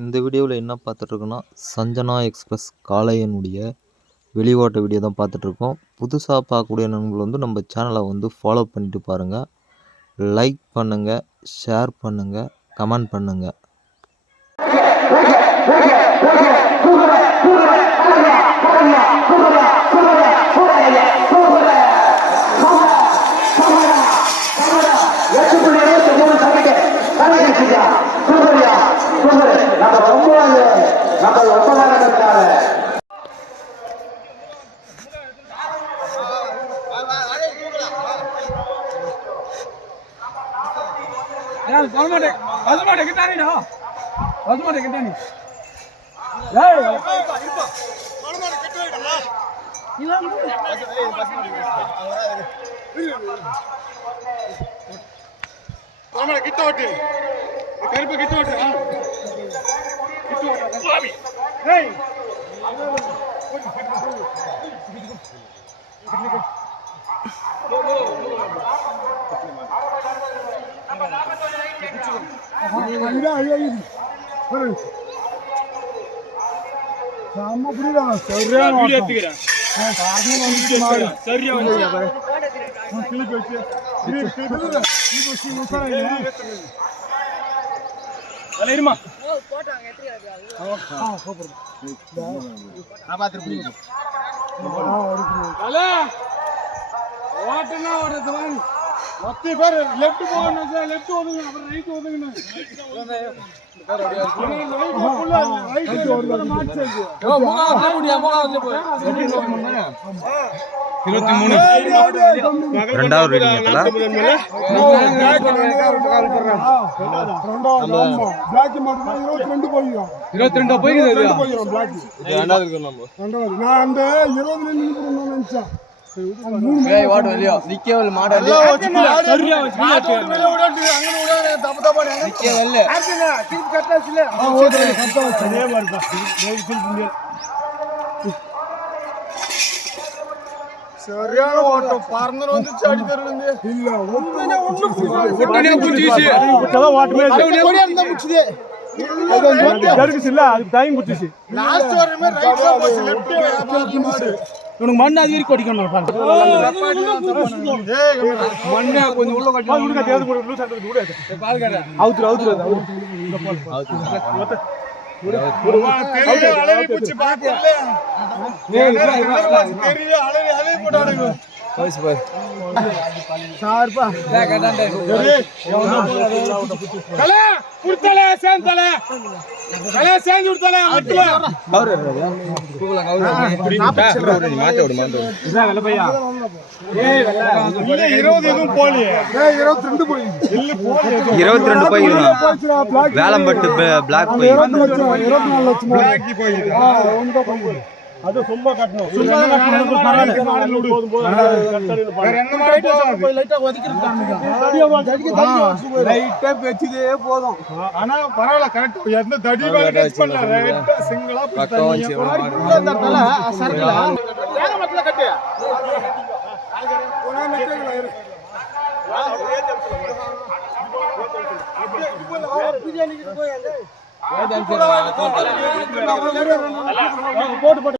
இந்த வீடியோவில் என்ன பார்த்துட்ருக்கோன்னா சஞ்சனா எக்ஸ்பிரஸ் காளையனுடைய வெளிவாட்ட வீடியோ தான் பார்த்துட்ருக்கோம். புதுசாக பார்க்கக்கூடிய நண்பர்கள் வந்து நம்ம சேனலை வந்து ஃபாலோ பண்ணிட்டு பாருங்கள் லைக் பண்ணுங்கள் ஷேர் பண்ணுங்கள் கமெண்ட் பண்ணுங்கள் பசுமாட்டை பசுமாட்டை கிட்டானிடா பசுமாட்டை கிட்டானி கிட்ட ஓட்டு கருப்பு கிட்ட ஓட்டு கிட்ட ஓட்டு ஏய். இருமா அலே ஓட்டுனா ஓடுறது வாங்க மொத்த பேர் லெஃப்ட் போகணும் சார் லெஃப்ட் ஒதுங்க அப்புறம் ரைட் ஒதுங்கணும். இருபத்தி மூணு. ரெண்டாவது ரீடிங்கத்தில் இருபத்தி ரெண்டு போய்க்குது நான் அந்த இருபது நிமிஷம் சரியா சரியான ஓட்டம். பறந்து வந்து சாடி தருவது இல்ல ஒட்டுனே குச்சிச்சு லாஸ்ட் வரமே ரைட்ல போச்சு லெஃப்ட் மாடு. உனக்கு மண்ணு அது வரைக்கும் கொடிக்கணும் மண்ணை கொஞ்சம் உள்ள கட்டி அவுத்துரு அவுத்துரு தெரியல அலறி குடுத்தல சேர்ந்தல. தல சேர்ந்து விடுத்தல அட்டுல இல்ல இருபது எதுவும் போலியே இருபத்தி ரெண்டு போய் இருபத்தி ரெண்டு வேலம்பட்டு பிளாக் போய் இருபத்தி நாலு லட்சம். அது சும்மா கட்டணும். சும்மா கட்டணும். வேற போய் லைட்டா லைட்டா பேச்சுதே போதும். ஆனா பரவாயில்ல கரெக்ட் எந்த தடி மேல டச் பண்ணல. ரைட்டா சிங்கிளா சர்க்கிளா ஏக மத்தல கட்டு? போட்டு போட்டு.